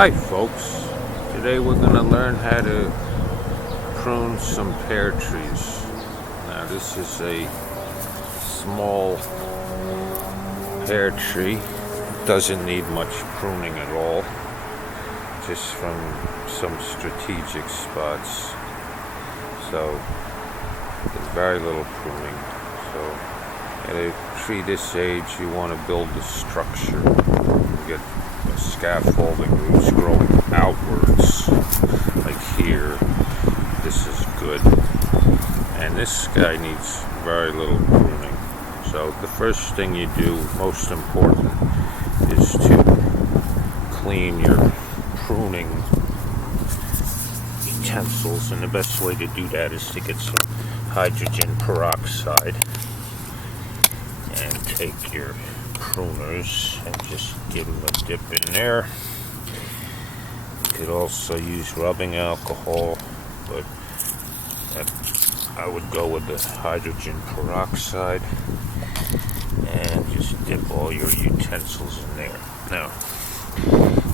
Hi folks, today we're going to learn how to prune some pear trees. Now this is a small pear tree. It doesn't need much pruning at all, just from some strategic spots. So there's very little pruning. So at a tree this age you want to build the structure. You get scaffolding roots growing outwards, like here. This is good, and this guy needs very little pruning. So the first thing you do, most important, is to clean your pruning utensils, and the best way to do that is to get some hydrogen peroxide and take your pruners and just give them a dip in there. You could also use rubbing alcohol, but I would go with the hydrogen peroxide and just dip all your utensils in there. Now,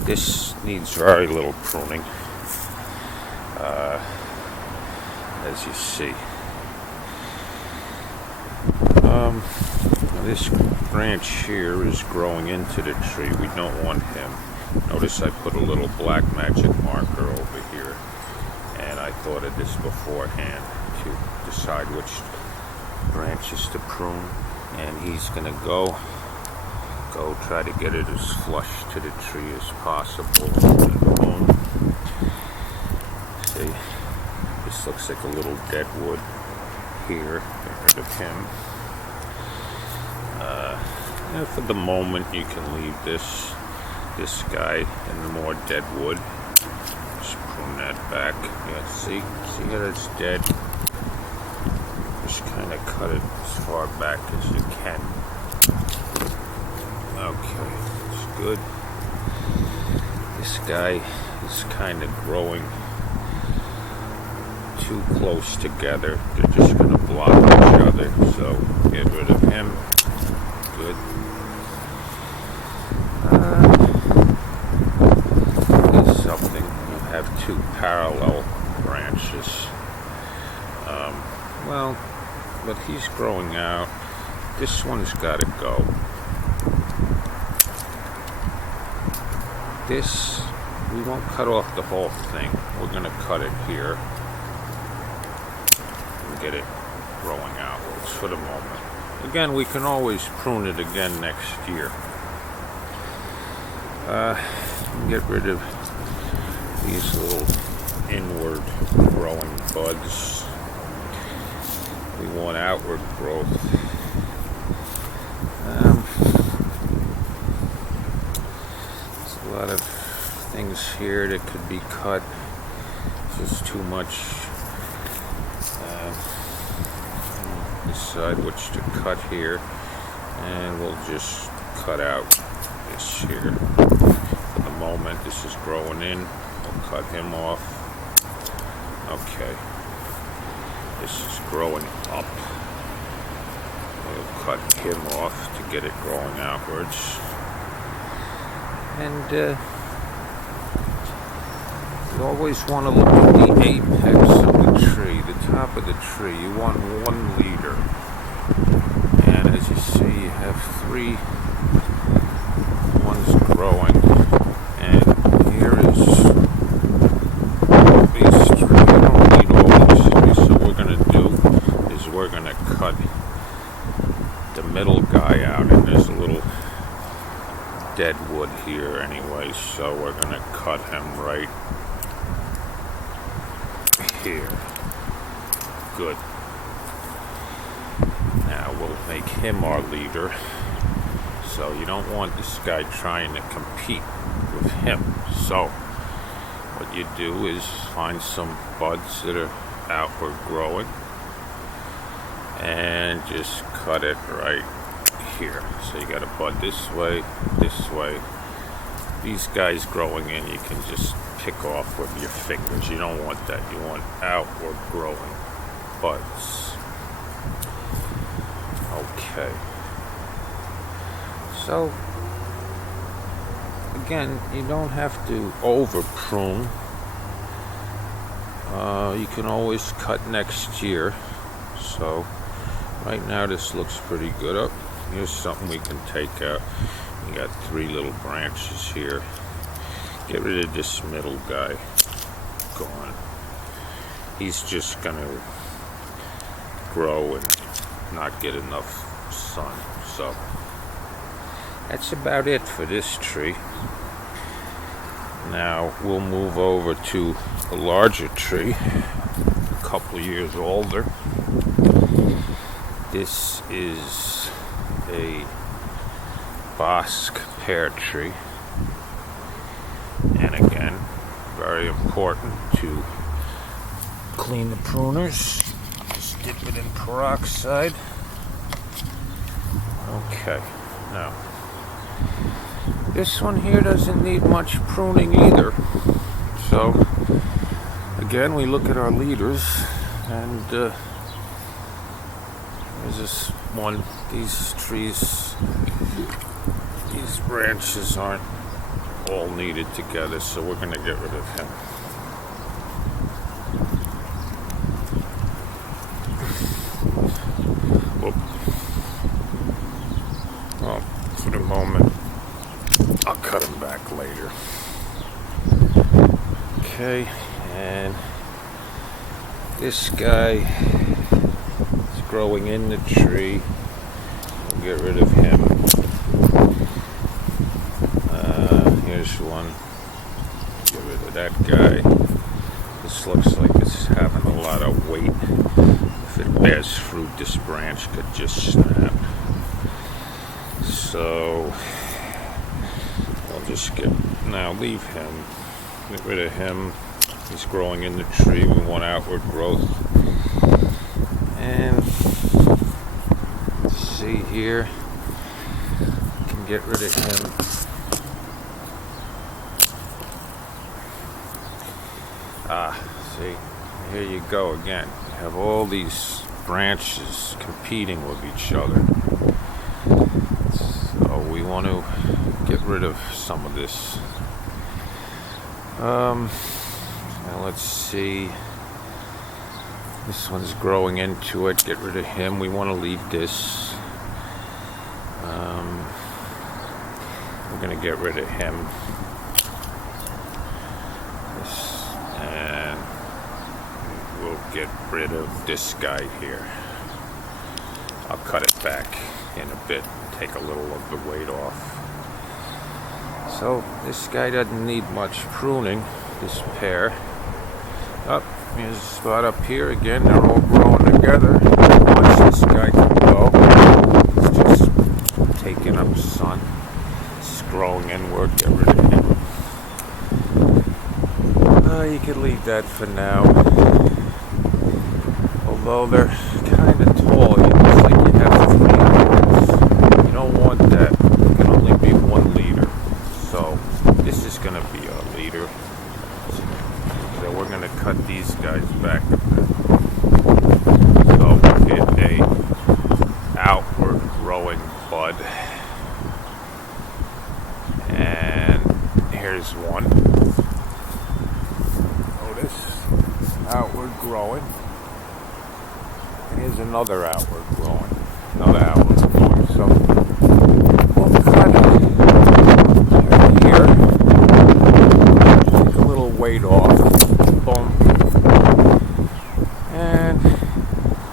this needs very little pruning, as you see. This branch here is growing into the tree. We don't want him. Notice I put a little black magic marker over here, and I thought of this beforehand to decide which branches to prune. And he's gonna go try to get it as flush to the tree as possible. Boom. See, this looks like a little dead wood here. Get rid of him. For the moment, you can leave this guy in the more dead wood. Just prune that back. Yeah, see how it's dead? Just kind of cut it as far back as you can. Okay, it's good. This guy is kind of growing too close together. They're just going to block each other. So get rid of him. Good. Here's something. You have two parallel branches. But he's growing out. This one's got to go. This, we won't cut off the whole thing. We're going to cut it here and get it growing outwards for the moment. Again, we can always prune it again next year. Get rid of these little inward growing buds. We want outward growth. There's a lot of things here that could be cut. Just too much. Decide which to cut here, and we'll just cut out this here. For the moment, this is growing in. We'll cut him off. Okay. This is growing up. We'll cut him off to get it growing outwards. And you always want to look at the apex of the tree, the top of the tree. You want one leader. And as you see, you have three ones growing. And here is these three. You don't need all these three. So what we're going to do is we're going to cut the middle guy out. And there's a little dead wood here anyway. So we're going to cut him right here. Good. Now we'll make him our leader. So you don't want this guy trying to compete with him. So what you do is find some buds that are outward growing and just cut it right here. So you got a bud this way. These guys growing in, you can just pick off with your fingers. You don't want that. You want outward growing buds. Okay. So again, you don't have to over prune. You can always cut next year. So right now this looks pretty good. Up here's something we can take out. You got 3 little branches here. Get rid of this middle guy. Gone. He's just gonna grow and not get enough sun. So that's about it for this tree. Now we'll move over to a larger tree, a couple years older. This is a Basque pear tree, and again, very important to clean the pruners. Just dip it in peroxide. Okay, now this one here doesn't need much pruning either. So again, we look at our leaders, and there's this one. These trees, these branches aren't all needed together, so we're going to get rid of him. Whoop. Well, for the moment, I'll cut him back later. Okay, and this guy is growing in the tree. We'll get rid of him. Here's one. Get rid of that guy. This looks like it's having a lot of weight. If it bears fruit, this branch could just snap. So I'll just leave him. Get rid of him. He's growing in the tree. We want outward growth. And see here, you can get rid of him. See, here you go again. You have all these branches competing with each other. So we want to get rid of some of this. Now let's see. This one's growing into it. Get rid of him. We want to leave this. We're going to get rid of him. And we'll get rid of this guy here. I'll cut it back in a bit and take a little of the weight off. So this guy doesn't need much pruning, this pear. Here's a spot up here again. They're all growing together. Once this guy can go, it's just taking up sun. It's growing inward. Get rid of him. You can leave that for now. Although they're kind of tall, it's like you have 3 leaders. You don't want that. It can only be 1 leader. So this is going to be our leader. So we're going to cut these guys back a bit. So we'll get a outward growing bud. And here's one. Notice, outward growing. And here's another outward growing. Another outward growing. So we'll cut here. Take a little weight off. Boom. And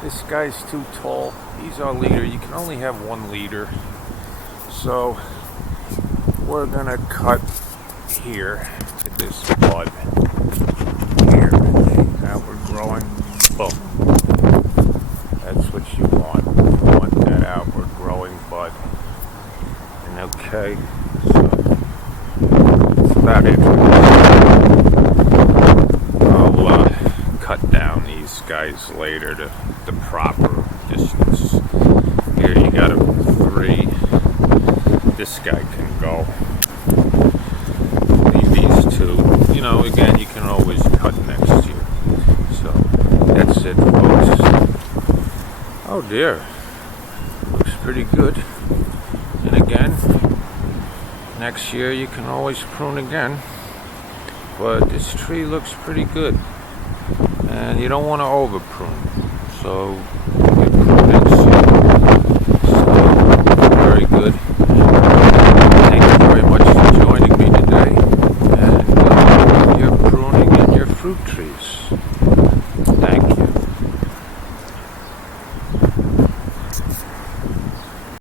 this guy's too tall. He's our leader. You can only have 1 leader. So we're gonna cut here at this bud. Here. Outward growing. Boom. That's what you want. You want that outward growing bud. And okay. So that's about it. I'll cut down these guys later to the proper distance. Here you got a 3. This guy can go. Leave these 2. You know, again, you can always cut next year. So that's it, folks. Oh dear. Looks pretty good. And again, Next year you can always prune again, but this tree looks pretty good, and you don't want to over prune. So